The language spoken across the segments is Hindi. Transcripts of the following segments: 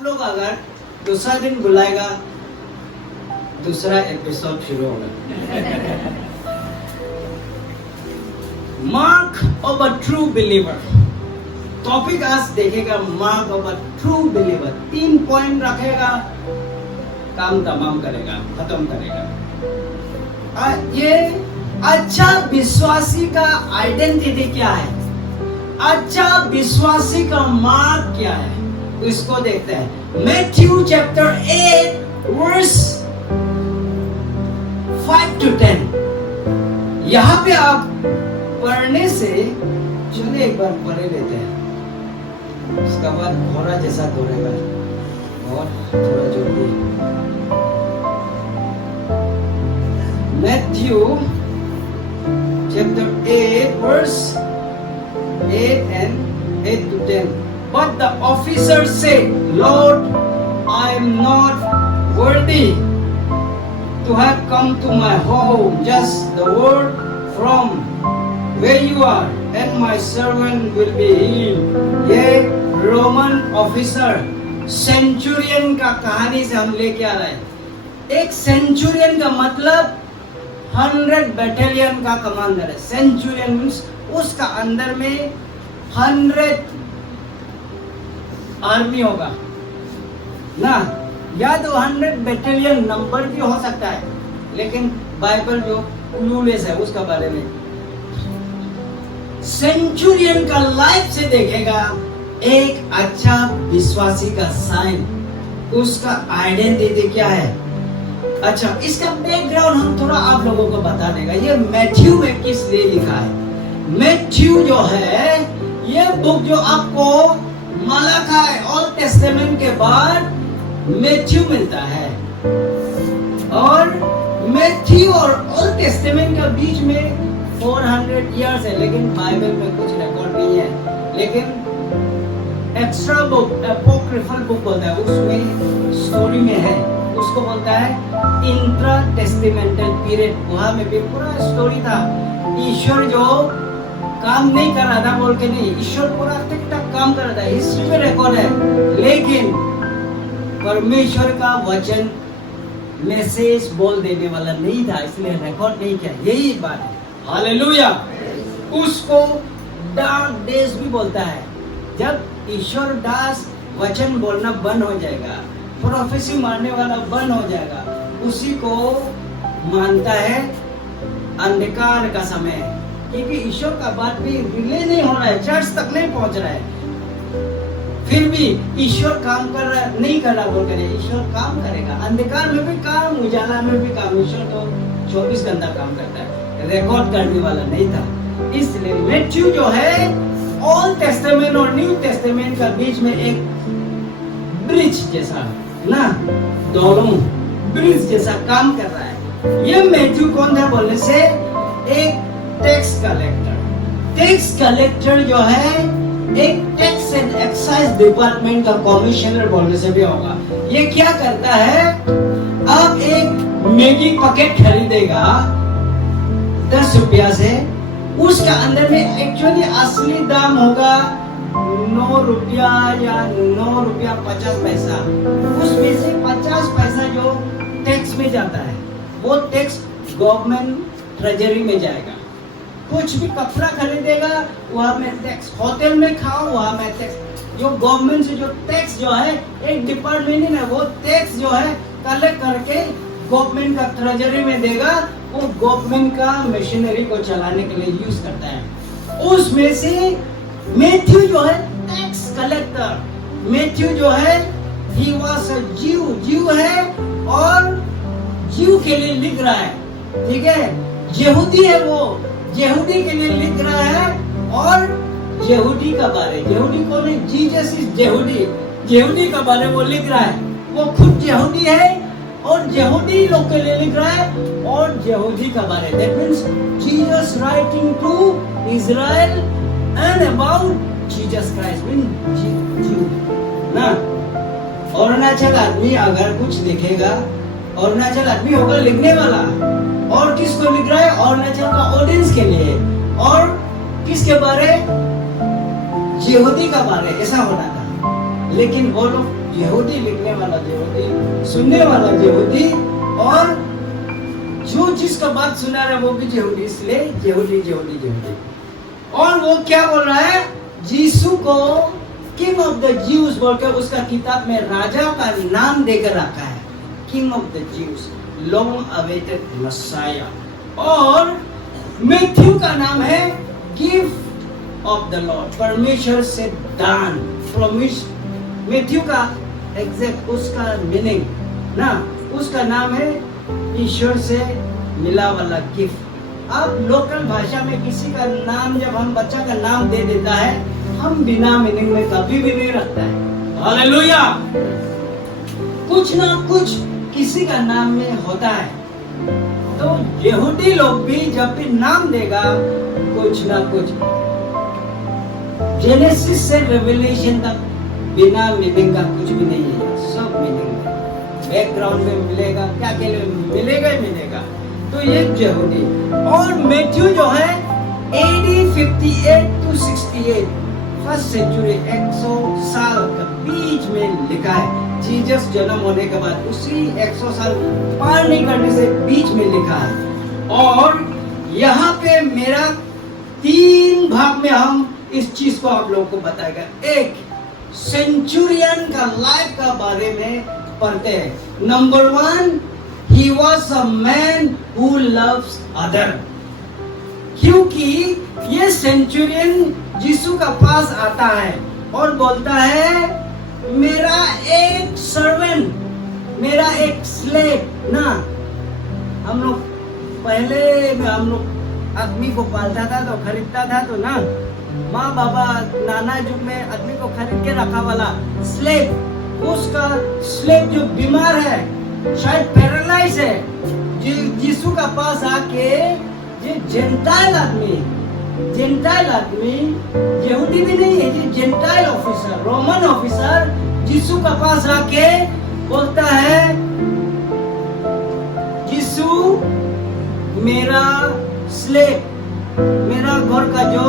आप लोग अगर दूसरा दिन बुलाएगा, दूसरा एपिसोड शुरू होगा। Mark of a true believer, topic आज देखेगा mark of a true believer. 3 point रखेगा, काम तमाम करेगा, खत्म करेगा। ये अच्छा विश्वासी का आइडेंटिटी क्या है, अच्छा विश्वासी का मार्क क्या है, इसको देखते हैं। Matthew chapter 8 verse 5 to 10। यहाँ पे आप पढ़ने से, चलिए एक बार पढ़े लेते हैं, उसके बाद घोड़ा जैसा दौड़ेगा और थोड़ा जल्दी। Matthew chapter 8 verse 8 to 10. But the officer said, Lord, I am not worthy to have come to my home. Just the word from where you are, and my servant will be healed. ये रोमन ऑफिसर सेंचुरियन का कहानी से हम लेके आ रहे हैं। एक सेंचुरियन का मतलब 100 बटालियन का कमांडर है। सेंचुरियन मीन्स उसका अंदर में 100 आर्मी होगा ना, या तो 100 बटालियन नंबर भी हो सकता है, लेकिन बाइबल जो क्लूलेस है उसका बारे में। सेंचुरियन का लाइफ से देखेगा एक अच्छा विश्वासी का साइन, उसका आइडेंटिटी क्या है। अच्छा, इसका बैकग्राउंड हम थोड़ा आप लोगों को बता देगा। ये मैथ्यू में किस लिए लिखा है। मैथ्यू जो है ये बुक जो आपको मलाकी ओल्ड टेस्टामेंट के बाद मैथ्यू मिलता है, और मैथ्यू और ओल्ड टेस्टामेंट के बीच में 400 इयर्स है, लेकिन बाइबल में कुछ रिकॉर्ड नहीं है। लेकिन एक्स्ट्रा बुक, एपोक्रिफल बुक बोलता है, उसमें स्टोरी में है, उसको बोलता है इंट्रा टेस्टामेंटल पीरियड। वहां में भी पूरा स्टोरी था, ईश्वर जो काम नहीं कर रहा था बोल के नहीं, ईश्वर पूरा ठीक ठाक काम कर रहा था, हिस्ट्री में रिकॉर्ड है। लेकिन परमेश्वर का वचन मैसेज बोल देने वाला नहीं था, इसलिए रिकॉर्ड नहीं किया। यही बात है, हालेलुया। उसको डार्क डेज भी बोलता है, जब ईश्वर दास वचन बोलना बंद हो जाएगा, प्रोफेसी मारने वाला बंद हो जाएगा, उसी को मानता है अंधकार का समय, क्योंकि ईश्वर का बात भी रिले नहीं हो रहा है, चर्च तक नहीं पहुंच रहा है। फिर भी ईश्वर काम कर रहा नहीं कर रहा बोल कर, ईश्वर काम करेगा, अंधकार में भी काम, उजाला में भी काम। ईश्वर तो 24 घंटा काम करता है, रिकॉर्ड करने वाला नहीं था। इसलिए मैथ्यू जो है ओल्ड टेस्टामेंट और न्यू टेस्टामेंट का बीच में एक ब्रिज जैसा ना, दोनों ब्रिज जैसा काम कर रहा है। ये मैथ्यू कौन था बोलने से, एक टैक्स कलेक्टर। टैक्स कलेक्टर जो है एक टैक्स एंड एक्साइज डिपार्टमेंट का कमिश्नर बोलने से भी होगा। ये क्या करता है, आप एक मैगी पैकेट खरीदेगा 10 रुपया से, उसका अंदर में एक्चुअली असली दाम होगा 9 रुपया या 9 रुपया 50 पैसा। उसमें से 50 पैसा जो टैक्स में जाता है, वो टैक्स गवर्नमेंट ट्रेजरी में जाएगा। कुछ भी कपड़ा खरीदेगा वहां में टैक्स, होटल में खाओ वहां में टैक्स। जो गवर्नमेंट से जो टैक्स जो है, एक डिपार्टमेंट है, वो टैक्स जो है कलेक्ट करके गवर्नमेंट का ट्रेजरी में देगा, वो गवर्नमेंट का मशीनरी को चलाने के लिए यूज करता है। उसमें से मैथ्यू जो है टैक्स कलेक्टर, मैथ्यू जो है ही वाज अ ज्यू है, और ज्यू के लिए लिख रहा है, ठीक है, यहूदी है, वो यहूदी के लिए लिख रहा है। और यहूदी का बारे, यहूदी कौन है, जीसस इज यहूदी, यहूदी का बारे वो लिख रहा है, वो खुद यहूदी है और यहूदी लोग के लिए लिख रहा है, और यहूदी का बारे, that means Jesus writing to Israel and about Jesus Christ mean Jew ना। अरुणाचल आदमी अगर कुछ लिखेगा, अरुणाचल आदमी होगा लिखने वाला, और किसको लिख रहा है, अरुणाचल का ऑडियंस के लिए, और किसके बारे, यहूदी का बारे, ऐसा होना था। लेकिन वो लोग यहूदी, लिखने वाला यहूदी, सुनने वाला यहूदी, और जो जिसका बात सुना रहा है वो भी यहूदी, इसलिए यहूदी यहूदी यहूदी। और वो क्या बोल रहा है, यीशु को किंग ऑफ द ज्यूज बोलकर उसका किताब में राजा का नाम देकर रखा है, King of the Jews, long awaited Messiah. और मैथ्यू का नाम है गिफ्ट ऑफ द लॉर्ड, परमेश्वर से दान, प्रॉमिस। मैथ्यू का एग्जैक्ट उसका मीनिंग ना, उसका नाम है ईश्वर से मिला वाला गिफ्ट। अब लोकल भाषा में किसी का नाम, जब हम बच्चा का नाम दे देता है, हम बिना मीनिंग में कभी भी नहीं रखता है। हालेलुया। कुछ ना कुछ किसी का नाम में होता है। तो यहूदी लोग भी जब भी नाम देगा, कुछ ना कुछ, जेनेसिस से रेवलेशन तक बिना मीनिंग का कुछ भी नहीं है, सब मीनिंग है। बैकग्राउंड में मिलेगा, क्या के लिए मिलेगा ही मिलेगा। तो ये यहूदी। और मैथ्यू जो है AD 58 to 68, फर्स्ट सेंचुरी, 100 साल के बीच में लिखा है। जीसस जन्म होने के बाद उसी 100 साल पार नहीं करने से बीच में लिखा है। और यहाँ पे मेरा 3 भाग में हम इस चीज को आप लोगों को बताएगा। एक, सेंचुरियन का लाइफ का बारे में पढ़ते हैं। Number 1, he was a man who loves other। क्योंकि ये सेंचुरियन यीशु का पास आता है और बोलता है, मेरा एक सर्वेंट, मेरा एक स्लेव ना। हम लोग पहले में हम लोग आदमी को पालता था तो खरीदता था, तो ना माँ बाबा नाना युग में आदमी को खरीद के रखा वाला स्लेव, उसका स्लेव जो बीमार है, शायद पैरालाइज है, यीशु का पास आके, ये जेंटाइल आदमी, यहूदी भी नहीं है, ये जेंटाइल ऑफिसर, रोमन ऑफिसर यीशु का पास आके बोलता है, यीशु मेरा स्लेव, मेरा घर का जो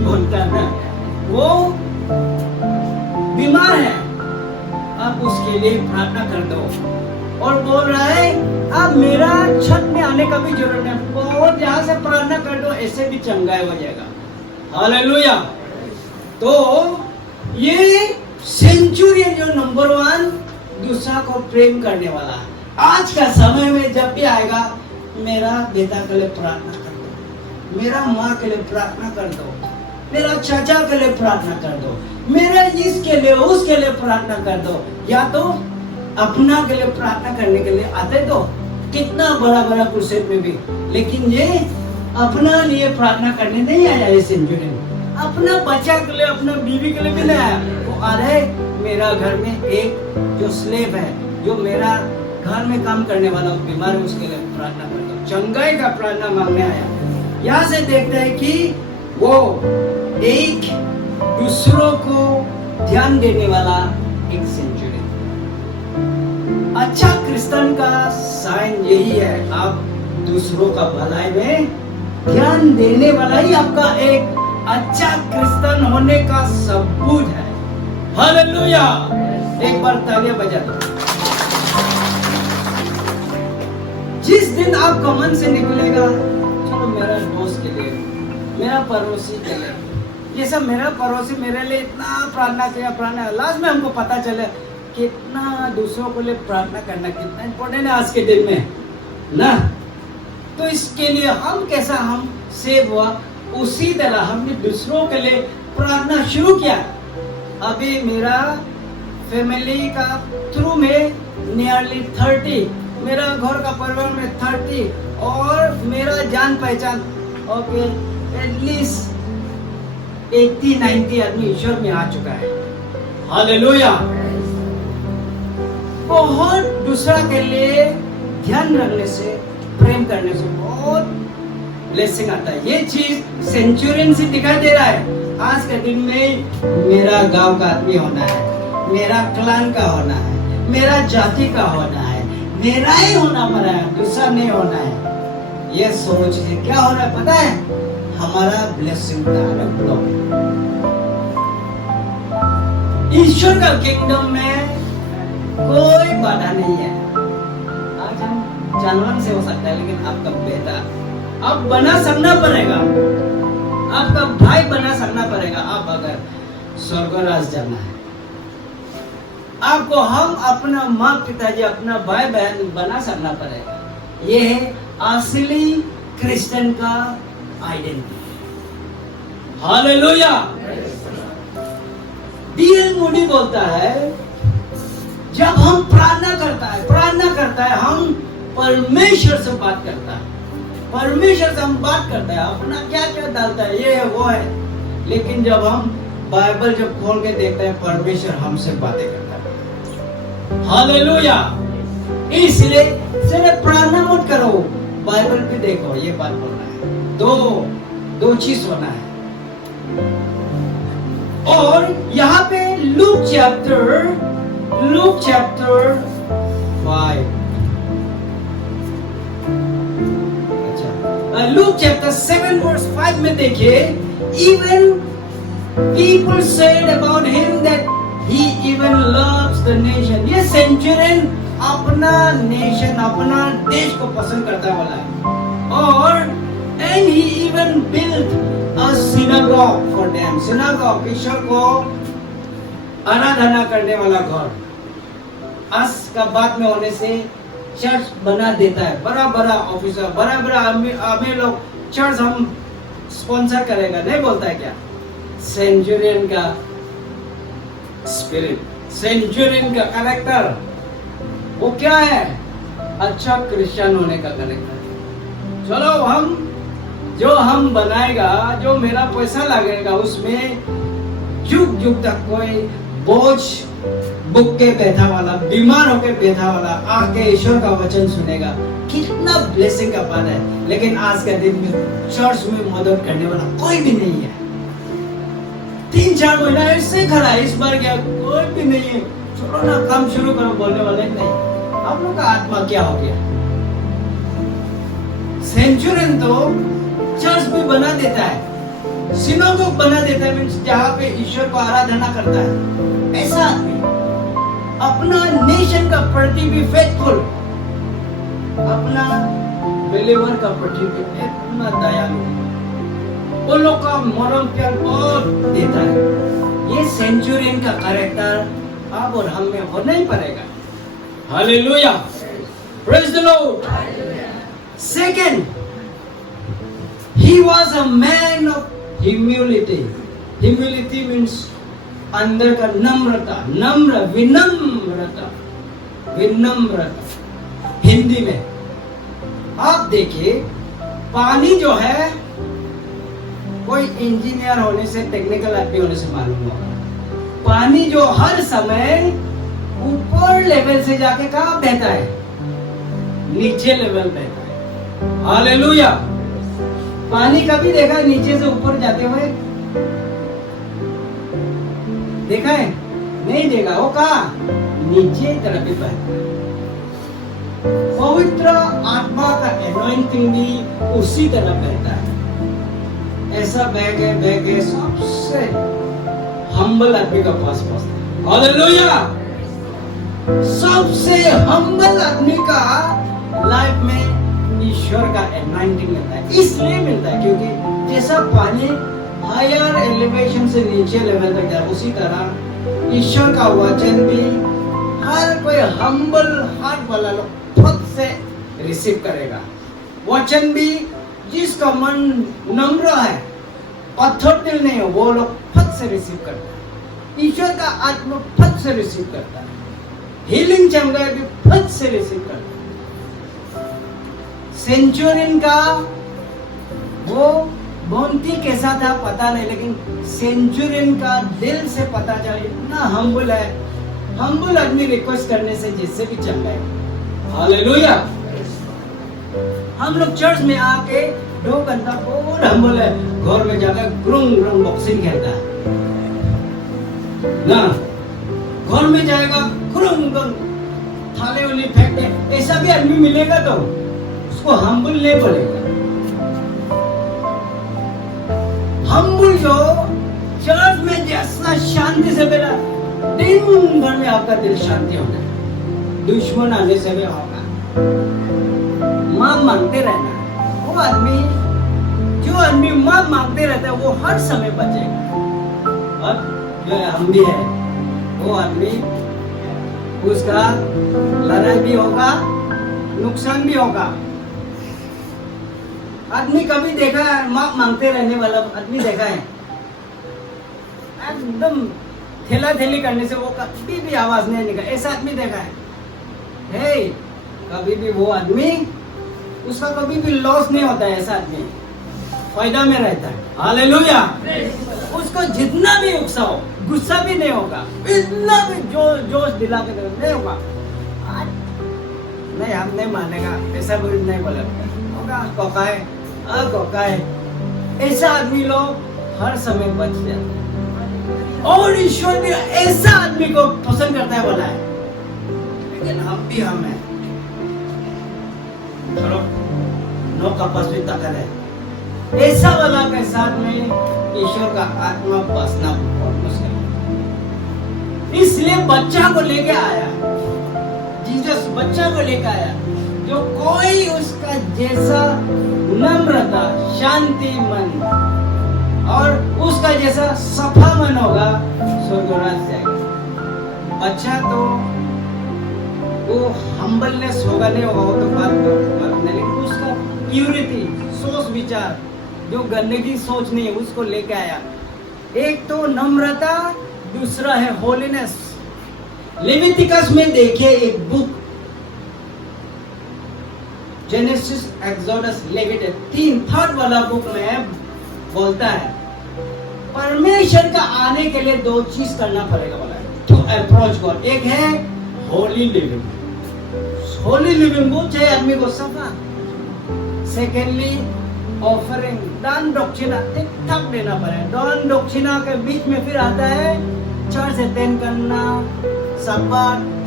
भोनता ना, वो बीमार है, आप उसके लिए प्रार्थना कर दो। और बोल रहा है, अब मेरा छत में आने का भी जरूरत नहीं, बहुत यहाँ से प्रार्थना कर दो, ऐसे भी चंगाई हो जाएगा। हालेलुया। तो ये सेंचुरियन जो नंबर 1, दूसरा को प्रेम करने वाला है। आज का समय में जब भी आएगा, मेरा बेटा के लिए प्रार्थना कर दो, मेरा माँ के लिए प्रार्थना कर दो, मेरा चाचा के लिए प्रार्थना कर दो, मेरे इसके लिए उसके लिए प्रार्थना कर दो। या तो अपना के लिए प्रार्थना करने के लिए आते तो कितना बड़ा बड़ा क्रूसेड में भी, लेकिन ये अपना लिए प्रार्थना करने नहीं आया। ये सेंचुरियन अपना बच्चा के लिए, अपना बीवी के लिए भी नहीं आया। वो आ रहे, मेरा घर में एक जो स्लेव है, जो मेरा घर में काम करने वाला बीमार है, उसके लिए प्रार्थना कर दो, चंगाई का प्रार्थना मांगने आया। यहाँ से देखते हैं कि वो एक दूसरों को ध्यान देने वाला एक सेंचुरियन। अच्छा क्रिश्चियन का साइन यही है, आप दूसरों का भलाई में ध्यान देने वाला ही आपका एक अच्छा क्रिश्चियन होने का सबूत है। हालेलुया। एक बार तालियां बजा दो। जिस दिन आपका मन से निकलेगा, चलो मेरा दोस्त के लिए, मेरा पड़ोसी के लिए, ये सब मेरा पड़ोसी मेरे लिए इतना प्रार्थना किया, प्रार्थना, लास्ट में हमको पता चले कितना दूसरों के लिए प्रार्थना करना कितना इम्पोर्टेंट है आज के दिन में ना। तो इसके लिए हम कैसा हम सेव हुआ, उसी तरह हमने दूसरों के लिए प्रार्थना शुरू किया। अभी मेरा फैमिली का थ्रू में नियरली 30, मेरा घर का परिवार में 30, और मेरा जान पहचान ओके एटलीस्ट 80-90 आदमी ईश्वर में आ चुका है। हालेलुया। बहुत दूसरा के लिए ध्यान रखने से, प्रेम करने से बहुत ब्लेसिंग आता है। ये चीज सेंचुरियन से दिखाई दे रहा है। आज के दिन में मेरा गांव का आदमी होना है, मेरा क्लान का होना है, मेरा जाति का होना है, मेरा ही होना पड़ा है, दूसरा नहीं होना है। ये सोच के क्या हो रहा है पता है, हमारा ब्लेसिंग का ब्लॉक। ईश्वर का किंगडम में कोई बाधा नहीं है। आज हम जानवर से हो सकता है, लेकिन आपका बेटा आप बना सकना पड़ेगा, आपका भाई बना सकना पड़ेगा। आप अगर स्वर्गराज जाना है, आपको हम अपना माँ पिताजी, अपना भाई बहन बना सकना पड़ेगा। ये है असली क्रिश्चियन का आइडेंटिटी। हालेलुया। डीएल मूडी बोलता है, जब हम प्रार्थना करता है हम परमेश्वर से बात करता है, परमेश्वर से हम बात करते हैं, अपना क्या क्या डालता है, ये है वो है। लेकिन जब हम बाइबल जब खोल के देखते हैं, परमेश्वर हमसे बातें करता है। हालेलुया। इसलिए सिर्फ प्रार्थना मत करो, बाइबल भी देखो, ये बात बोलना है। दो चीज होना है। और यहाँ पे Luke chapter 5, Luke chapter 7 verse 5 में देखिए, even people said about him that he even loves the nation. ये सेंचुरियन अपना नेशन, अपना देश को पसंद करता वाला है। और and he even built a synagogue for them. Synagogue ईश्वर को आराधना करने वाला घर। आज का बाद में होने से चर्च बना देता है, बड़ा बड़ा ऑफिसर, बड़ा बड़ा आदमी लोग चर्च हम स्पॉन्सर करेगा, नहीं बोलता है क्या? सेंचुरियन का स्पिरिट, सेंचुरियन का कैरेक्टर, वो क्या है? अच्छा क्रिश्चियन होने का कैरेक्टर। चलो हम बनाएगा, जो मेरा पैसा लगेगा उसमें जुग जुग तक कोई बोझ बुक के बैठा वाला, बीमार होके बैठा वाला आके ईश्वर का वचन सुनेगा। कितना ब्लेसिंग का बात है। लेकिन आज के दिन में चर्च में मदद करने वाला कोई भी नहीं है। 3-4 महीना ऐसे खड़ा है, इस बार क्या कोई भी नहीं है। चलो ना काम शुरू करो, बोलने वाले नहीं। आप लोग का आत्मा क्या हो गया? सेंचुरियन तो चर्च भी बना देता है, सिनागोग बना देता है, मींस जहाँ पे ईश्वर को आराधना करता है। ऐसा आदमी अपना नेशन का प्रति भी फेथफुल, अपना बिलीवर का प्रति भी इतना दयालु, वो लोग का मरम प्यार बहुत देता है। ये सेंचुरियन का कैरेक्टर आप और हम में होना ही पड़ेगा। Hallelujah, praise the Lord. Second, he was a man of humility. Humility means अंदर का नम्रता, विनम्रता। हिंदी में आप देखिए, पानी जो है कोई इंजीनियर होने से, टेक्निकल आदमी होने से मालूम होगा, पानी जो हर समय ऊपर लेवल से जाके कहाँ बहता है? नीचे लेवल बहता है। हालेलुया। पानी कभी देखा है नीचे से ऊपर जाते हुए? देखा है? नहीं देखा। वो कहाँ? नीचे तरफ ही बहता है। पवित्र आत्मा का एनॉइंटिंग भी उसी तरह बहता है। ऐसा बह के सबसे हम्बल आदमी का पास पहुंचता है। हालेलुया। सबसे हम्बल आदमी का लाइफ में ईश्वर का एनॉइंटिंग मिलता है। इसलिए मिलता है क्योंकि जैसा पानी हायर एलिवेशन से नीचे लेवल तक जाए, उसी तरह ईश्वर का वचन भी हर कोई हम्बल हार्ट वाला लोग खुद से रिसीव करेगा। वचन भी जिसका मन नम्र है, पत्थर दिल नहीं हो, वो लोग खुद से रिसीव करता है। ईश्वर का आत्मा खुद से रिसीव करता है। हीलिंग चल रहा है भी खुद से रिसीव करता है। सेंचुरियन का वो बोंती कैसा था पता नहीं, लेकिन सेंचुरियन का दिल से पता चला, इतना हम्बल है। हम्बल आदमी रिक्वेस्ट करने से जिससे भी चल रहा है। हालेलुया। हम लोग चर्च में आके 2 घंटा बहुत हम्बल है, घर में जाकर ग्रुंग बॉक्सिंग खेलता है ना, घर में जाएगा ग्रुंग थाले वाली फेंकते। ऐसा भी आदमी मिलेगा तो उसको हम्बल नहीं बोलेगा। हम्बल जो चर्च में जैसा शांति से बैठा, दिन भर में आपका दिल शांति होना है। दुश्मन आने से भी होगा। मां मांगते रहना। वो आदमी, जो आदमी मां मांगते रहता है वो हर समय बचेगा। और जो हम भी है, वो आदमी, उसका लड़ाई भी होगा, नुकसान भी होगा। आदमी कभी देखा है मां मांगते रहने वाला आदमी देखा है? एकदम ठेला ठेली करने से वो कभी भी आवाज नहीं निकला, ऐसा आदमी देखा है? हे, कभी भी वो आदमी, उसका कभी भी लॉस नहीं होता है। ऐसा आदमी फायदा में रहता है। हालेलुया। उसको जितना भी उकसाओ, गुस्सा भी नहीं होगा, इतना भी जोश दिला के नहीं होगा। नहीं, हम नहीं मानेगा, ऐसा कोई नहीं बोलेगा। कोकाए ऐसा आदमी लोग हर समय बच जाते हैं। और ईश्वर भी ऐसा आदमी को पसंद करता है, बोला है। लेकिन हम भी हम हैं। चलो, नो कपस भी तकल है। ऐसा वाला के साथ में ईश्वर का आत्मा बसना बहुत मुश्किल है। इसलिए बच्चा को लेके आया, जीसस बच्चा को लेके आया, जो कोई उसका जैसा नम्रता, शांति मन और उसका जैसा सफा मन होगा, स्वर्गराज जाएगा। बच्चा तो वो हम्बलनेस होगा नहीं होगा, वो तो बात नहीं, लेकिन उसका प्यूरिटी, सोच विचार, जो गंदगी सोच नहीं है, उसको लेके आया। एक तो नम्रता, दूसरा है होलीनेस। लेविटिकस में देखिए एक book, genesis, exodus, Leviticus, third वाला बुक में बोलता है परमेश्वर का आने के लिए दो चीज करना पड़ेगा, बोला है, टू अप्रोच गॉड। एक है होली लिविंग, होली लिविंग वो चाहिए आदमी को सफा। सेकेंडली ऑफरिंग, दान दक्षिणा ठीक ठाक देना पड़ेगा। दान दक्षिणा के बीच में फिर आता है चर्च अटेंड करना,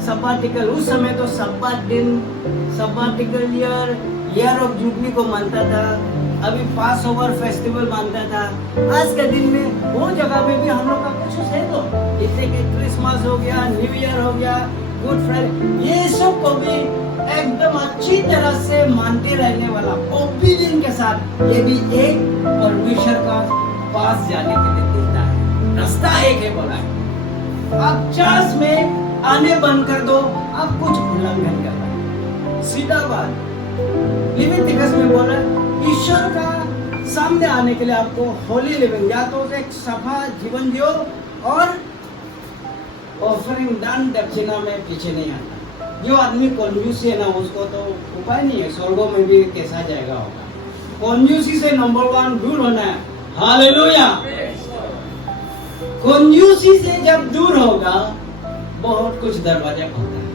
सब्बाटिकल। उस समय तो सब्बात दिन, सब्बाटिकल ईयर ऑफ जुबली को मानता था। अभी पास ओवर फेस्टिवल मानता था। आज के दिन में वो जगह में भी हम लोग का कुछ है, तो जैसे कि क्रिसमस हो गया, न्यू ईयर हो गया, गुड फ्राइडे, ये सब को भी एकदम अच्छी तरह से मानते रहने वाला ओपिनियन के साथ, ये भी एक परमेश्वर का पास जाने के लिए देता है। रास्ता एक है, बोला है। आप चर्च में आने बंद कर दो, आप कुछ उल्लंघन कर रहे हैं। सीधा बात। लेविटिकस में बोला ईश्वर का सामने आने के लिए आपको होली लिविंग, या तो एक सफा जीवन जियो और ऑफरिंग, दान दक्षिणा में पीछे नहीं आता। जो आदमी कंजूसी है ना, उसको तो उपाय नहीं है, स्वर्गों में भी कैसा जाएगा होगा। कंजूसी से नंबर 1 दूर होना है। हालेलुया। कंजूसी से जब दूर होगा, बहुत कुछ दरवाजा खुलता है।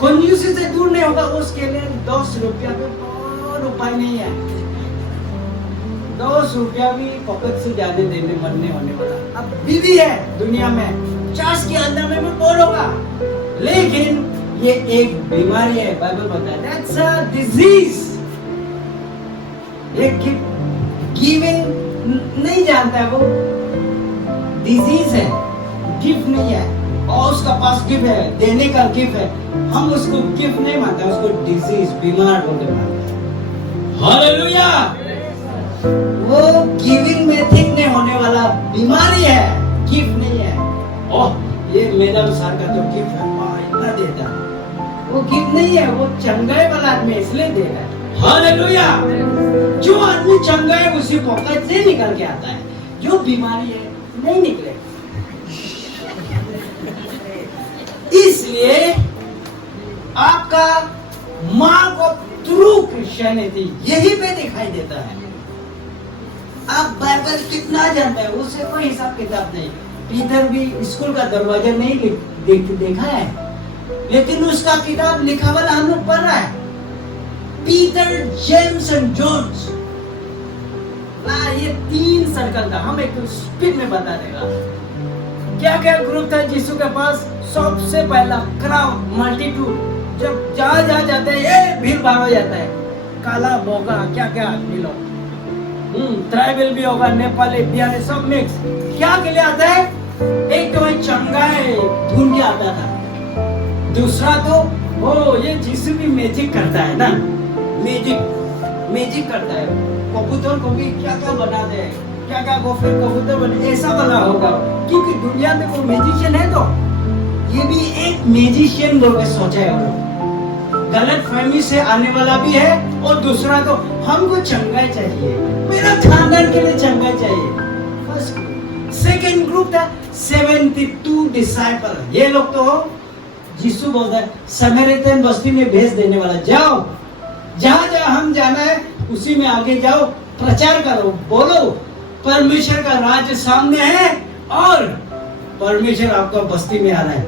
कंजूसी से दूर नहीं होगा, उसके लिए 10 रुपया पे बहुत उपाय नहीं है। 10 रुपया भी पॉकेट से ज्यादा देने मन नहीं होने वाला। अब बीवी है दुनिया में, चर्च के अंदर में भी बोलोगा, लेकिन ये एक बीमारी है। बाइबल बताता है दैट्स अ डिजीज। ये गिविंग नहीं जानता है, वो डिजीज है, गिफ्ट नहीं है। और उसका पास गिफ्ट है, देने का गिफ्ट है, हम उसको गिफ्ट नहीं मानते, उसको डिजीज, बीमार बोलते मानते हैं। हालेलुया। वो गिविंग में ठीक नहीं होने वाला बीमारी है, गिफ्ट नहीं है। ओह, ये मेरा सर का तो गिफ्ट है, इतना देता है, वो गिफ्ट नहीं है, वो चंगाई वाला आदमी इसलिए दे रहा है। हालेलुया। जो आदमी चंगा है उसी पॉकेट से निकल के आता है, जो बीमारी है नहीं निकले। इसलिए आपका मार्क ऑफ ट्रू क्रिश्चियनिटी यही पे दिखाई देता है। आप बाइबल कितना जानते हैं, उससे कोई हिसाब किताब नहीं। पीटर भी स्कूल का दरवाजा नहीं देखा है, लेकिन उसका किताब लिखा वाला हम लोग पढ़ रहा है। पीटर, जेम्स एंड जॉन्स, ये 3 सर्कल था। हम एक स्पीड में बता देगा क्या क्या ग्रुप था यीशु के पास। सबसे पहला क्राउड, मल्टीट्यूड, जब जहाँ जाते हैं ये भीड़ भाड़ हो जाता है। काला, बोगा, क्या क्या आदमी लोग, ट्राइबल भी होगा, नेपाली, बिहारी, सब मिक्स। क्या के लिए आता है? एक तो है चंगा बोलता था। दूसरा तो ओ ये यीशु भी मैजिक करता है ना, मैजिक करता है, कबूतर को भी क्या क्या बना दे, क्या क्या वो फिर कबूतर बने, ऐसा बना होगा, क्योंकि दुनिया में वो मैजिशियन है। तो ये भी एक मैजिशियन बोल के सोचा है वो, गलत फहमी से आने वाला भी है। और दूसरा तो हमको चंगाई चाहिए, मेरा खानदान के लिए चंगाई चाहिए। फर्स्ट सेकंड ग्रुप था 72 डिसाइपल। ये लोग तो यीशु बोलता है समरियन बस्ती में भेज देने वाला, जाओ जहां जहां हम जाना है उसी में आगे जाओ, प्रचार करो, बोलो परमेश्वर का राज्य सामने है और परमेश्वर आपका बस्ती में आ रहा है,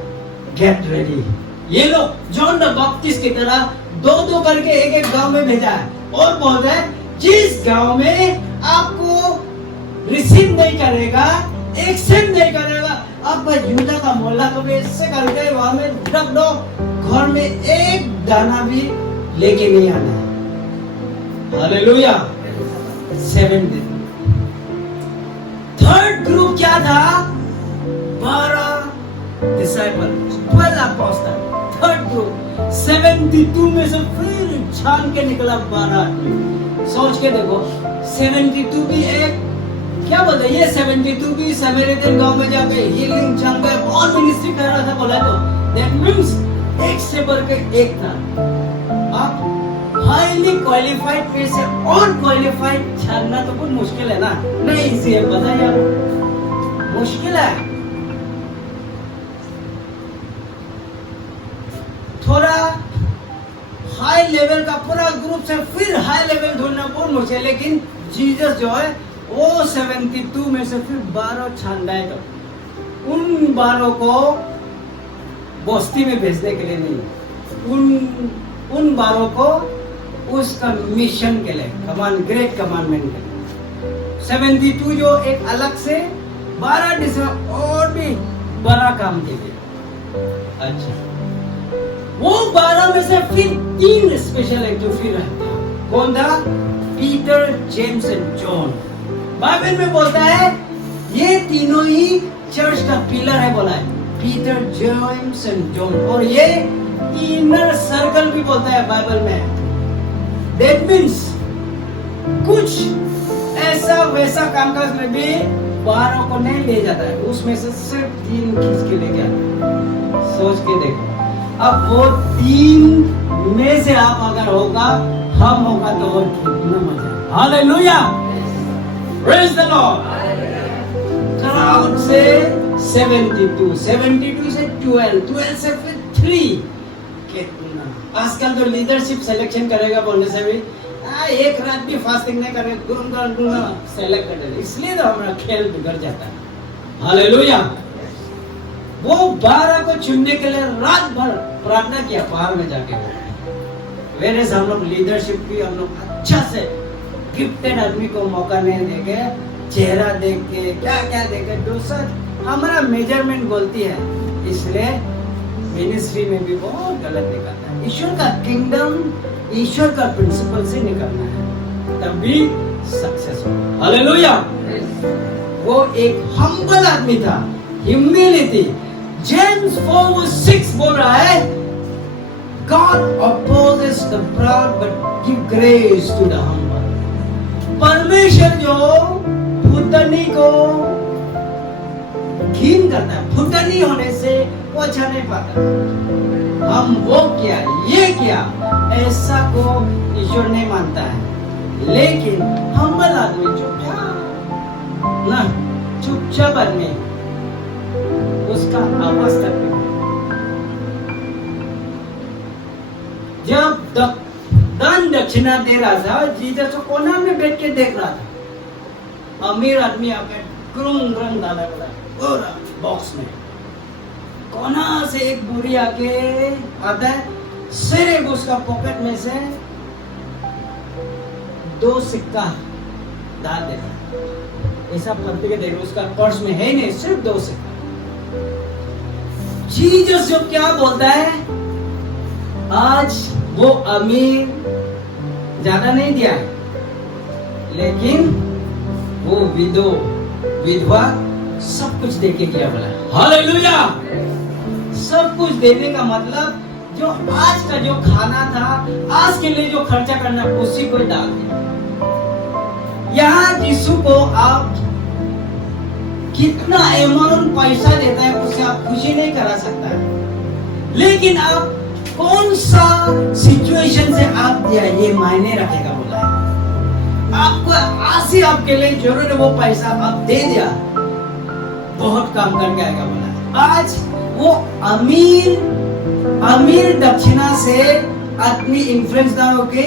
गेट रेडी। ये लोग जॉन द बैप्टिस्ट की तरह दो करके एक गांव में भेजा है और बोल रहा है जिस गांव में आपको रिसीव नहीं करेगा, एक्सेप्ट नहीं करेगा, आप यूदा का मोहल्ला को भी ऐसे करके वहां में रख दो, घर में एक दाना भी लेके नहीं आना है। हालेलुया। 70। थर्ड ग्रुप क्या था? 12 डिसाइपल, 12 अपोस्टल। थर्ड ग्रुप 72 में से फिर छान के निकला 12 आदमी। सोच के देखो 72 भी एक क्या बोलते, ये 72 भी समरियन गांव में जाके हीलिंग चंगा बहुत मिनिस्ट्री कर रहा था, बोला तो दैट मींस एक से बढ़ के एक था। आप हाईली क्वालिफाइड पे से और क्वालिफाइड छानना तो बहुत मुश्किल है ना, नहीं इजी है, बताइए आप, मुश्किल है। थोड़ा हाई लेवल का पूरा ग्रुप से फिर हाई लेवल ढूंढना बहुत मुश्किल है, लेकिन जीसस जो है वो 72 में से फिर 12 छान लाएगा। उन 12 को बस्ती में भेजने के लिए नहीं, उन 12 को उसका मिशन के लिए, कमांड, ग्रेट कमांडमेंट के लिए। 72 जो एक अलग से 12 डिसाइपल और भी बड़ा काम के लिए। अच्छा, वो 12 में से फिर 3 स्पेशल है जो फिर रहता, कौन था? Peter, James and John. Bible में बोलता है ये तीनों ही चर्च का पिलर है, बोला है पीटर, जेम्स एंड जॉन। और ये इनर सर्कल भी बोलता है बाइबल में। दैट मीन्स कुछ ऐसा वैसा कामकाज में भी 12 को नहीं ले जाता है, उसमें से सिर्फ 3 खींच के लेके आता है। सोच के देखो, अब वो 3 में से आप अगर होगा, हम होगा तो और कितना मजा। Hallelujah, praise the Lord. Crowd से 72 से 12 से फिर 3। कितना आजकल तो लीडरशिप सिलेक्शन करेगा बोलने से भी एक रात भी फास्टिंग नहीं करे, सेलेक्ट कर दे, इसलिए तो हमारा खेल बिगड़ जाता है। हालेलुया। वो 12 को चुनने के लिए रात भर प्रार्थना किया पहाड़ में जाके। वेरे हम लोग लीडरशिप की हम लोग अच्छा से गिफ्टेड आदमी को मौका नहीं देके, चेहरा देख के क्या क्या देखे, दूसरा हमारा मेजरमेंट बोलती है, इसलिए मिनिस्ट्री में भी बहुत गलत निकलता है। ईश्वर का किंगडम, ईश्वर का प्रिंसिपल से निकलना है, तभी सक्सेस होगा। हालेलुया। वो एक हम्बल आदमी था, ह्यूमिलिटी। जेम्स 4:6 बोल रहा है God opposes the proud but give grace to the humble। परमेश्वर जो फुटनी को घिन करता है, फुटनी होने से वो अच्छा नहीं पाता। हम वो किया, ये किया, ऐसा को ईश्वर नहीं मानता है। लेकिन हम्बल आदमी चुपचाप आदमी, उसका आवाज तक जब दान दक्षिणा दे रहा था, जीसस को कोना में बैठ के देख रहा था। अमीर आदमी आके ग्रुम डाला पूरा बॉक्स में, कोना से एक बुरी आके आता है, सिर्फ उसका पॉकेट में से 2 सिक्का डाल देता है। ऐसा पढ़ते के देखो, उसका पर्स में है नहीं, सिर्फ 2 सिक्का। जीसस जो क्या बोलता है, आज वो अमीर ज्यादा नहीं दिया है, लेकिन वो विधवा सब कुछ देके किया बोला। हालेलुया। सब कुछ देने का मतलब जो आज का जो खाना था, आज के लिए जो खर्चा करना, उसी को डाल दिया। यहाँ यीशु को आप कितना अमाउंट पैसा देता है उसे आप खुशी नहीं करा सकता है, लेकिन आप कौन सा सिचुएशन से आप दिया ये मायने रखेगा बोला है। आपको आज ही आपके लिए जरूर है वो पैसा आप दे दिया, बहुत काम करके आएगा बोला है। आज वो अमीर दक्षिणा से अपनी इन्फ्लुएंस ना होके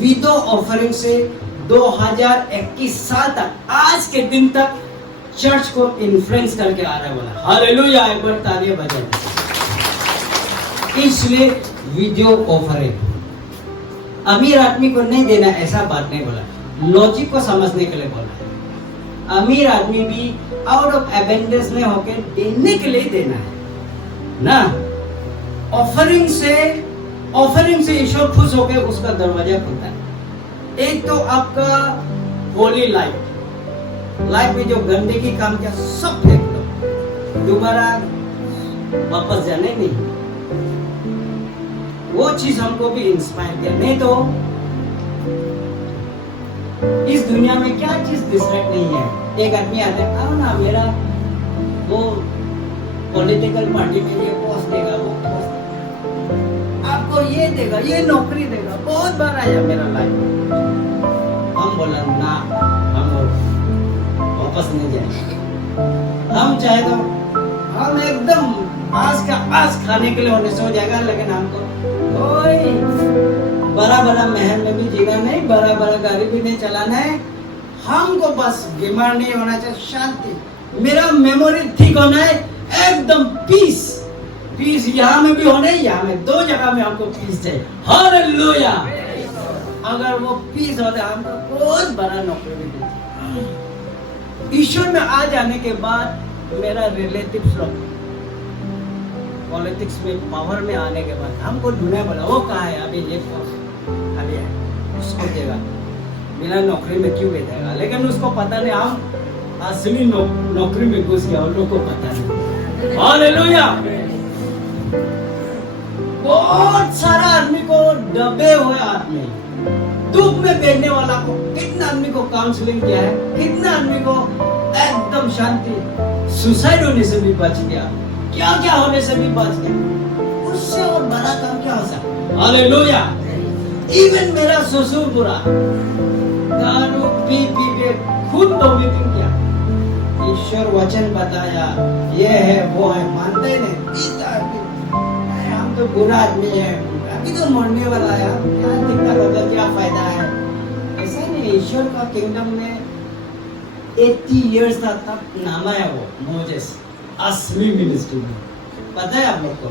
विदो ऑफरिंग से 2021 साल तक आज के दिन तक चर्च को इन्फ्लुएंस करके आ रहा है बोला। हालेलुया, एक बार तालियां बजाएं। इसलिए वीडियो ऑफरिंग अमीर आदमी को नहीं देना ऐसा बात नहीं बोला, लॉजिक को समझने के लिए बोला। अमीर आदमी भी आउट ऑफ एबेंडेंस में होके देने के लिए देना है ना। ऑफरिंग से ईश्वर खुश होकर उसका दरवाजा खुलता है। एक तो आपका होली लाइफ में जो गंदगी काम किया सब फेंक दो, दोबारा वापस जाने नहीं। वो चीज हमको भी इंस्पायर किया। नहीं तो इस दुनिया में क्या चीज डिस्ट्रैक्ट नहीं है। एक आदमी आता है, आओ ना मेरा वो पॉलिटिकल पार्टी में ये पोस्ट देगा, वो पोस्ट आपको ये देगा, ये नौकरी देगा। बहुत बार आया मेरा लाइफ, हम बोला ना, हम वापस नहीं जाएंगे। हम चाहे तो हम एकदम आज का आज खाने के लिए होने से हो जाएगा, लेकिन हमको कोई बड़ा महल में भी जीना नहीं, बड़ा गाड़ी भी नहीं चलाना है। हमको बस बीमार नहीं होना चाहिए, शांति, मेरा मेमोरी ठीक होना है, एकदम पीस यहाँ में भी होना है, यहाँ में दो जगह में हमको पीस चाहिए। हालेलुया। अगर वो पीस होता है हमको बहुत बड़ा नौकरी भी देती। ईश्वर में आ जाने के बाद मेरा रिलेटिव्स लोग पॉलिटिक्स में पावर में आने के बाद हमको ढूंढना बोला, वो कहाँ है अभी, ये अभी है, उसको देगा, बिना नौकरी में क्यों देगा। लेकिन उसको पता नहीं हम असली नौकरी में घुस गया, उन लोगों को पता नहीं। हालेलुया। बहुत सारा आदमी को दबे हुए आदमी, दुख में बैठने वाला को, कितना आदमी को काउंसलिंग किया है, कितना आदमी को एकदम शांति, सुसाइड होने से भी बच गया, क्या होने से भी बच गया। उससे और बड़ा काम क्या हो सकता। हालेलुया। इवन मेरा ससुर बुरा दारू पी के खुद वोमिटिंग किया, ईश्वर वचन बताया, ये है वो है, मानते नहीं। हम तो बुरा आदमी है, अभी तो मरने वाला है, क्या दिक्कत होता, क्या फायदा है। ऐसा नहीं, ईश्वर का किंगडम में 80 इयर्स था तब नामा है वो मोजेस असली मिनिस्ट्री में। पता है आप लोग को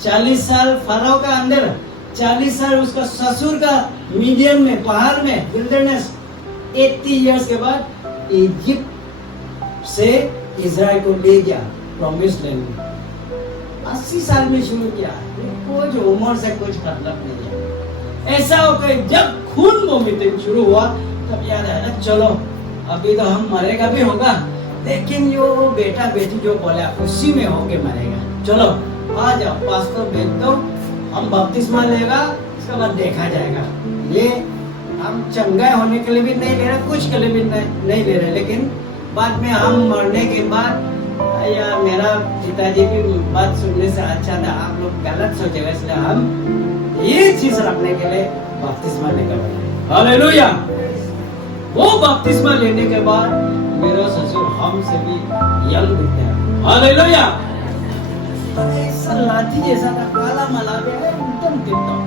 40 साल फराव का अंदर, 40 साल उसका ससुर का मीडियम में, पहाड़ में, विल्डरनेस। 80 इयर्स के बाद इजिप्ट से इजराइल को ले गया प्रॉमिस लैंड में। 80 साल में शुरू किया, कुछ उम्र से कुछ मतलब नहीं है। ऐसा होकर जब खून वोमिटिंग शुरू हुआ तब याद आया, चलो अभी तो हम मरेगा भी होगा, लेकिन यो बेटा बेटी जो बोला उसी में होके मरेगा। चलो आ जाओ, पास्टर भेज दो, हम बपतिस्मा लेगा, इसके बाद देखा जाएगा। ये हम चंगा होने के लिए भी नहीं ले रहे, कुछ के लिए भी नहीं ले रहे, लेकिन बाद में हम मरने के बाद या मेरा पिताजी की बात सुनने से अच्छा था, आप लोग गलत सोचेगा, इसलिए हम ये चीज रखने के लिए बपतिस्मा लेकर आए। हालेलुया। वो बपतिस्मा लेने के बाद मेरा ससुर हमसे भी यंग दिखते हैं। हालेलुया। ऐसा लाठी जैसा था, काला मला एकदम टिप-टॉप,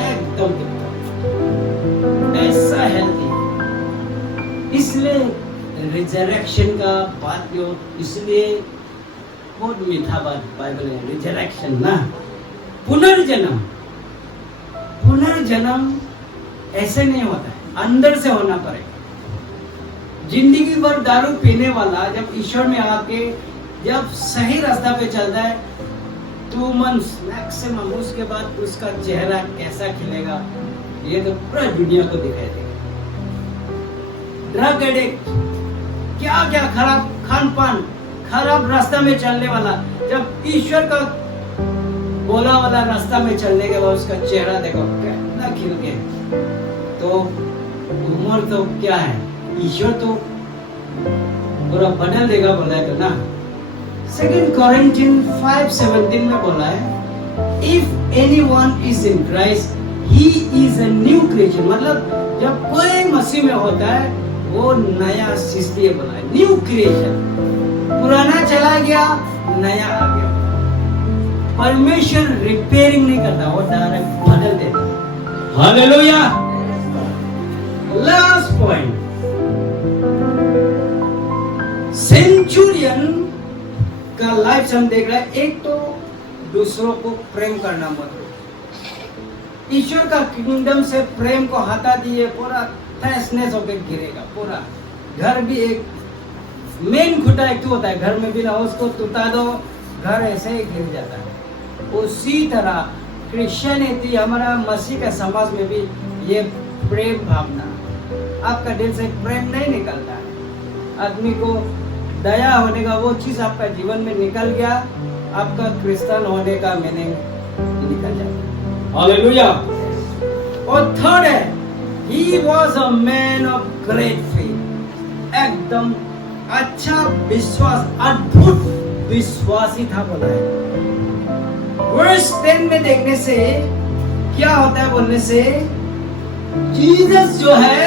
एकदम टिप-टॉप, ऐसा हेल्दी। इसलिए रिजरेक्शन का बात जो, इसलिए बहुत मीठा बात बाइबल है, रिजरेक्शन ना, पुनर्जन्म। पुनर्जन्म ऐसे नहीं होता है, अंदर से होना पड़ेगा। जिंदगी भर दारू पीने वाला जब ईश्वर में आके जब सही रास्ता पे चलता है 2 months मैक्सिमम, उसके बाद उसका चेहरा कैसा खिलेगा ये तो पूरा दुनिया को दिखाई देगा। ड्रग एडिक्ट, क्या खराब खान पान खराब रास्ता में चलने वाला, जब ईश्वर का बोला वाला रास्ता में चलने के बाद उसका चेहरा देखो कितना खिल के, तो उम्र तो क्या है, ईश्वर तो पूरा बदल देगा बोला है तो ना। 2 Corinthians 5:17 में बोला है, if anyone is in Christ he is a new creature, मतलब जब कोई मसीह में होता है वो नया सृष्टि है बोला है, न्यू क्रिएशन। पुराना चला गया, नया आ गया। परमेश्वर रिपेयरिंग नहीं करता, वो डायरेक्ट बदल देता। हालेलुया। लास्ट पॉइंट, सेंचुरियन का लाइफ हम देख रहे हैं। एक तो दूसरों को प्रेम करना मत, ईश्वर का किंगडम से प्रेम को हटा दिए पूरा तहस-नहस होकर गिरेगा। पूरा घर भी एक मेन खुटा एक तो होता है, घर में भी ना उसको टूटा दो, घर ऐसे ही गिर जाता है। उसी तरह क्रिश्चियनिटी, हमारा मसीह का समाज में भी ये प्रेम भावना, आपका दिल से प्रेम नहीं निकलता है, आदमी को दया होने का वो चीज आपका जीवन में निकल गया, आपका क्रिश्चियन होने का मीनिंग निकल जाता है। हालेलुया। और थर्ड है, he was a man of great faith, एकदम अच्छा विश्वास, अद्भुत विश्वासी था बोला है। वर्स 10 में देखने से क्या होता है बोलने से, जीसस जो है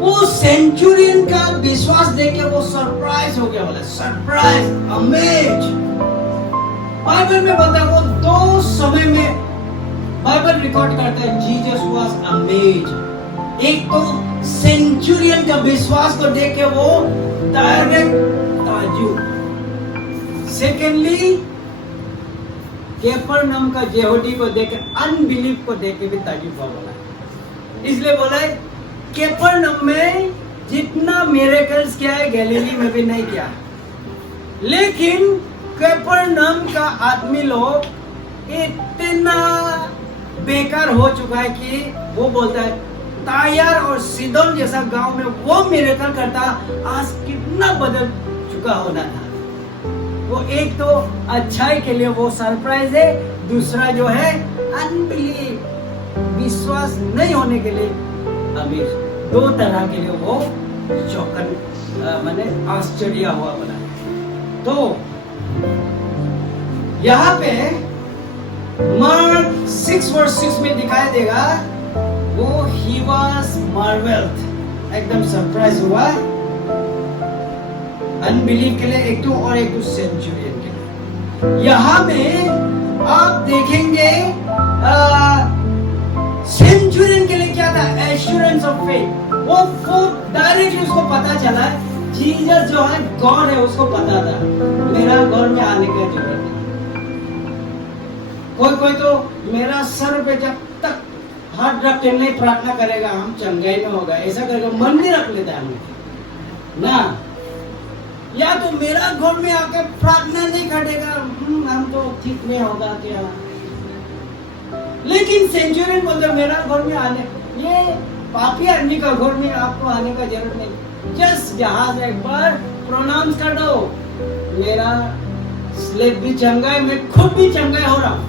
वो सेंचुरियन का विश्वास देख के वो सरप्राइज हो गया बोला, सरप्राइज, अमेज। बाइबल में बोलता है वो दो समय में बाइबल रिकॉर्ड करता है, जीसस वाज अमेज। एक तो सेंचुरियन का विश्वास को देख के वो डायरेक्ट ताज्जुब, सेकेंडली कैपर्नाउम का यहूदी को देख के, अनबिलीफ को देख के भी ताज्जुब हुआ बोला है। इसलिए बोला है कैपर्नाउम में जितना मिरेकल्स किया है गैलीली में भी नहीं किया, लेकिन कैपर्नाउम का आदमी लोग इतना बेकार हो चुका है कि वो बोलता है तायार और सीदोन जैसा गांव में वो मिरेकल करता, आज कितना बदल चुका होना था। वो एक तो अच्छाई के लिए वो सरप्राइज है, दूसरा जो है अनबिलीव, विश्वास नहीं होने के लिए अमीर, दो तरह के लिए वो चौकन माने आश्चर्य हुआ बना। तो यहाँ पे मार्क 6:6 में दिखाई देगा वो he was marveled, एकदम सरप्राइज हुआ, अनबिलीव के लिए एक तो, और एक तो सेंचुरियन के लिए। यहाँ में आप देखेंगे सेंचुरियन के लिए क्या था, एश्योरेंस ऑफ फेथ। वो डायरेक्टली उसको पता चला जीसस जो है गॉड है, उसको पता था मेरा गॉड में आने की जरूरत नहीं। कोई तो मेरा सर पे जब तक हाथ रख के नहीं प्रार्थना करेगा हम चंगाई में होगा, ऐसा करके मन में रख लेता है ना, या तो मेरा घर में आके प्रार्थना नहीं करेगा हम तो ठीक नहीं होगा क्या। लेकिन सेंचुरियन बोलते मेरा घर में आने, ये पापी आदमी का घर में आपको आने का जरूरत नहीं, जस्ट जहाज एक बार प्रोनाउंस कर दो, मेरा स्लेव भी चंगा है, मैं खुद भी चंगा हो रहा हूं।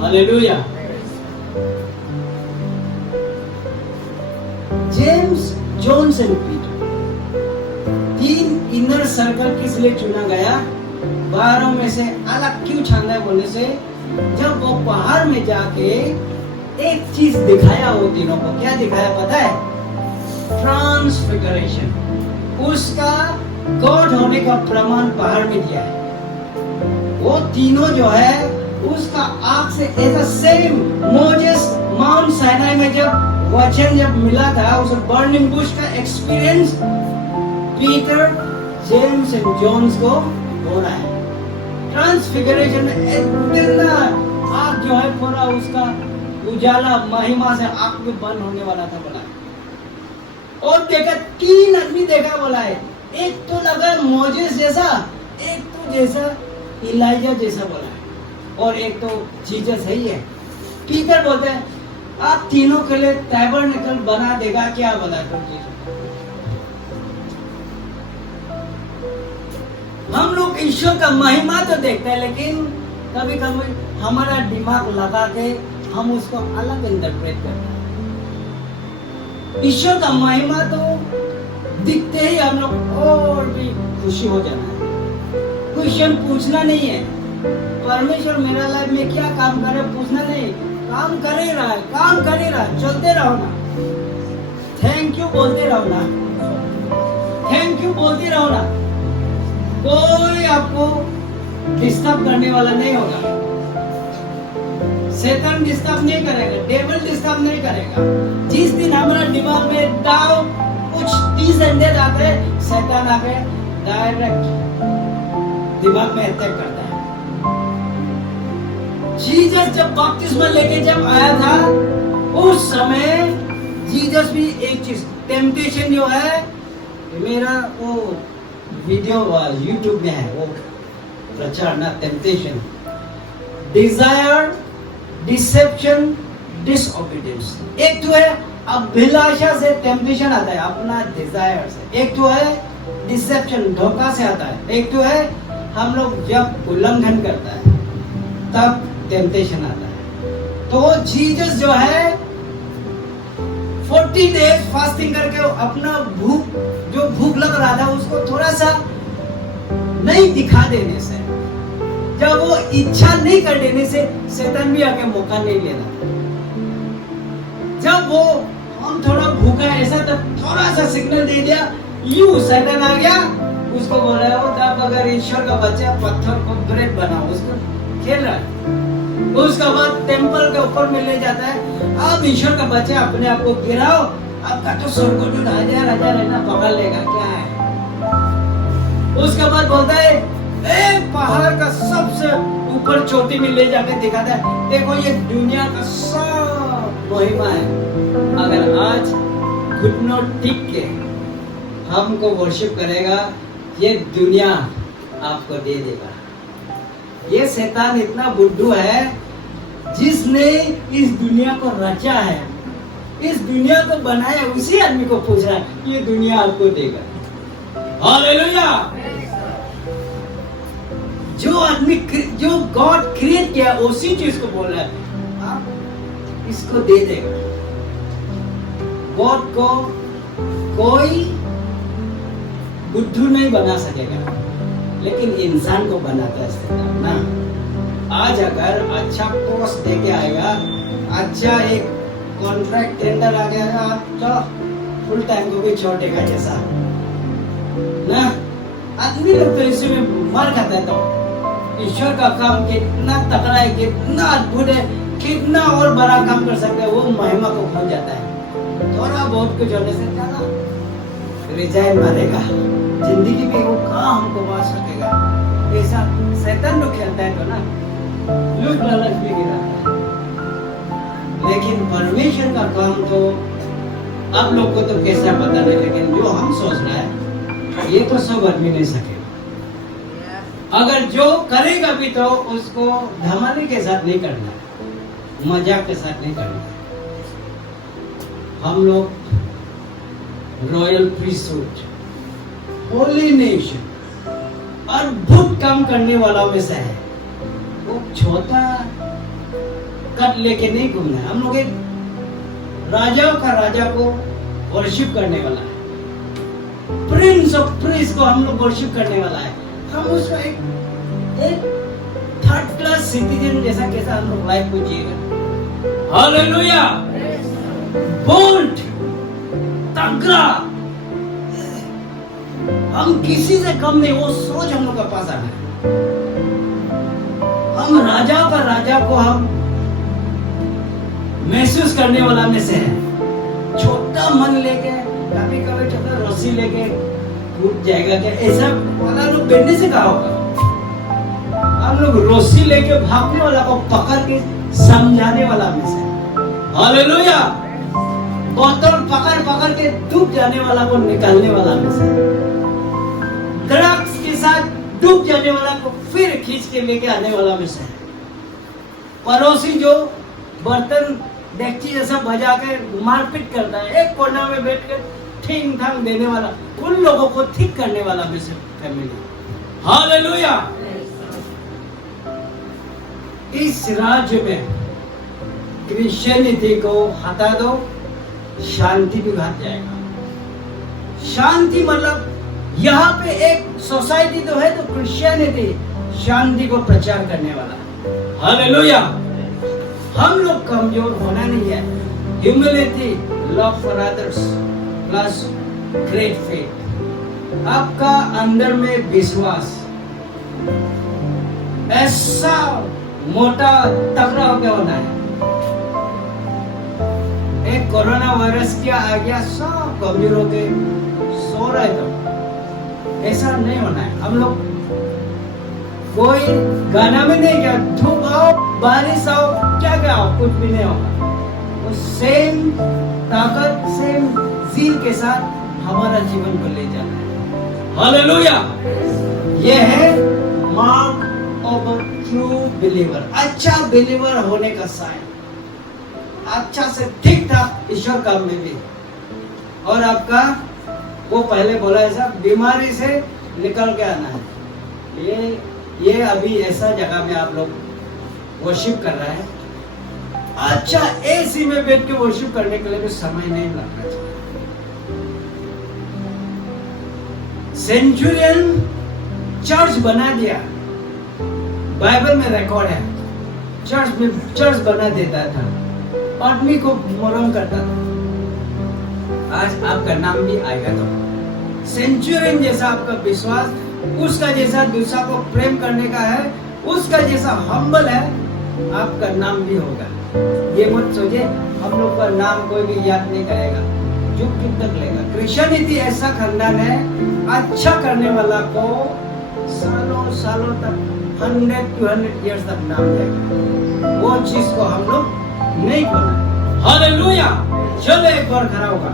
Hallelujah. James, Johns and Peter, 3 inner circle किस लिए चुना गया, 12 में से अलग क्यों छाना है बोलने से, जब वो पहाड़ में जाके एक चीज दिखाया वो तीनों को, क्या दिखाया पता है, ट्रांसफिगरेशन, उसका गॉड होने का प्रमाण पहाड़ में दिया है। वो तीनों जो है उसका आंख से ऐसा सेम मोजेस माउंट साइनाई में जब वचन जब मिला था, उस बर्निंग बुश का experience Peter, James and Johns को हो रहा है। ट्रांसफिगरेशन में इतना आंख जो है पूरा उसका उजाला महिमा से आंख में बंद होने वाला था बोला है। और देखा 3 आदमी देखा बोला है, एक तो लगा मोजेस जैसा, एक तो जैसा इलाइजा जैसा बोला है, और एक तो जीसस ही है। पीटर बोलते हैं आप तीनों के लिए टैबरनेकल बना देगा क्या बोला तो जीसस। हम लोग ईश्वर का महिमा तो देखते हैं, लेकिन कभी कभी हमारा दिमाग लगा के हम उसको अलग इंटरप्रेट करते हैं। ईश्वर का महिमा तो दिखते ही हम लोग और भी खुशी हो जाना है। क्वेश्चन पूछना नहीं है, परमेश्वर मेरा लाइफ में क्या काम करे पूछना नहीं, काम कर ही रहा है, काम कर ही रहा है, चलते रहो ना, थैंक यू बोलते रहो ना, थैंक यू बोलते रहो ना। कोई आपको डिस्टर्ब करने वाला नहीं होगा, शैतान डिस्टर्ब नहीं करेगा, डेविल डिस्टर्ब नहीं करेगा। जिस दिन हमारा दिमाग में डाउट कुछ डिसएंडेड आते हैं, शैतान आके डायरेक्ट दिमाग में अटैक करता है। जीसस जब बपतिस्मा लेके जब आया था, उस समय जीसस भी एक चीज टेम्पटेशन जो है, मेरा वो वीडियो यूट्यूब में है, वो प्रचार ना, टेम्पटेशन, डिजायर, डिसेप्शन, डिसओबीडियंस। एक तो है अभिलाषा से टेम्पटेशन आता है, अपना डिजायर से। एक तो है डिसेप्शन, धोखा से आता है। एक तो है हम लोग जब उल्लंघन करता है तब टेम्पटेशन आता है। तो वो जीसस जो है 40 डेज फास्टिंग करके अपना जो भूख लग रहा था उसको थोड़ा सा नहीं दिखा देने से, जब वो इच्छा नहीं कर देने से शैतान भी आके मौका नहीं लेना। जब वो हम थोड़ा भूखा ऐसा तब थोड़ा सा सिग्नल दे दिया, यू शैतान आ गया, उसको बोला हो तब अगर ईश्वर का बच्चा पत्थर को ब्रेड बनाओ, उसको खेल रहा है। उसका बाद टेंपल के ऊपर में ले जाता है, अब ईश्वर का बच्चा अपने आप को गिराओ, आपका तो स्वर्ग को हजार है ना, पकड़ लेगा क्या है। उसके बाद बोलता है एक पहाड़ का सबसे ऊपर चोटी में ले जाके दिखाता है, देखो ये दुनिया का सब महिमा है। अगर आज घुटनों टिक के हमको वर्शिप करेगा, ये दुनिया आपको दे देगा। ये शैतान इतना बुद्धू है, जिसने इस दुनिया को रचा है, इस दुनिया को बनाया, उसी आदमी को पूछ रहा है ये दुनिया आपको देगा। हालेलुया। जो आदमी जो गॉड क्रिएट किया उसी चीज को बोल रहा है आप इसको दे देगा। गॉड को कोई बुद्धू नहीं बना सकेगा, लेकिन इंसान को बनाता है ना। आज अगर अच्छा पोस्ट दे के आएगा, अच्छा एक कॉन्ट्रैक्ट टेंडर आ गया, तो फुल टाइम को भी छोड़ेगा जैसा ना। आदमी लोग तो इसी में मर खाता है। तो ईश्वर का काम कितना तगड़ा है, कितना अद्भुत है, कितना और बड़ा काम कर सकते हैं, वो महिमा को भूल जाता है। थोड़ा बहुत कुछ होने से ज्यादा रिजाइन मारेगा, जिंदगी में वो कहाँ हमको मार सकेगा। ऐसा शैतान लोग खेलता है तो ना, लोग लालच भी गिराता है। लेकिन परमेश्वर का काम तो आप लोग को तो कैसा पता नहीं, लेकिन जो हम सोच रहे हैं ये तो सब आदमी नहीं सकेगा। अगर जो करेगा भी तो उसको धमाने के साथ नहीं करना, मजाक के साथ नहीं करना। हम लोग रॉयल प्रीस्टहुड, होली नेशन, अद्भुत काम करने वालों में से है। वो छोटा कट लेके नहीं घूमना है। हम लोग एक राजाओं का राजा को वर्शिप करने वाला है, प्रिंस ऑफ प्रिंस को हम लोग वर्शिप करने वाला है। हम उसको एक थर्ड क्लास सिटीजन जैसा कैसा हम लोग लाइफ को जिएगा। हालेलुया। बोल्ड, तगड़ा, हम किसी से कम नहीं, वो सोच हम लोग का पास आना है। हम राजा का राजा को हम महसूस करने वाला में से है। छोटा मन लेके कभी कभी छोटा रस्सी लेके टूट जाएगा क्या, ऐसा वाला लोग बैठने से कहा होगा। हम लोग रस्सी लेके भागने वाला को पकड़ के समझाने वाला में से। हालेलुया। बोतल पकड़ के डूब जाने वाला को निकालने वाला में से। ड्रग्स के साथ डूब जाने वाला को फिर खींच के लेके आने वाला में से। पड़ोसी जो बर्तन डेक्ची जैसा बजा के मारपीट करता है, एक कोना में बैठ कर ठीक ठाक देने वाला, उन लोगों को ठीक करने वाला में से फैमिली। हालेलुया। इस राज्य में क्रिश्चियनिटी को हटा दो, शांति भी भाग जाएगा। शांति मतलब यहाँ पे एक सोसाइटी तो है, तो क्रिश्चियनिटी शांति को प्रचार करने वाला है। हालेलुया। हम लोग कमजोर होना नहीं है। Humility, love for others plus great faith. आपका अंदर में विश्वास ऐसा मोटा तगड़ा हो गया होना है। एक कोरोना वायरस क्या आ गया, सब कमजोर हो के सो रहे, तो ऐसा नहीं होना है। हम लोग कोई गाना में नहीं गया, धूप आओ बारिश आओ क्या आओ, कुछ भी नहीं होगा। तो सेम ताकत, सेम जील के साथ हमारा जीवन को ले जाना है। हालेलुया। ये है mark of a true believer. अच्छा बिलीवर होने का साइन, अच्छा से ठीक ठाक ईश्वर काम में भी। और आपका वो पहले बोला ऐसा बीमारी से निकल के आना है। ये अभी ऐसा जगह में आप लोग वर्शिप कर रहे हैं, अच्छा एसी में बैठ के वर्शिप करने के लिए भी समय नहीं लगना चाहिए। सेंचुरियन चर्च बना दिया, बाइबल में रिकॉर्ड है। चर्च बना देता था, आदमी को मरम करता था। आज आपका नाम भी आएगा। तो सेंचुरियन जैसा आपका विश्वास, उसका जैसा दूसरा को प्रेम करने का है, उसका जैसा हम्बल है, आपका नाम भी होगा। ये मत सोचिए हम लोग का नाम कोई भी याद नहीं करेगा, जुग जुग तक लेगा। क्रिश्चियनिटी ऐसा खानदान है, अच्छा करने वाला को सालों सालों तक 100 to 100 years तक नाम देगा। वो चीज को हम लोग नहीं खोना। हालेलुया। चलो एक बार खड़ा होगा।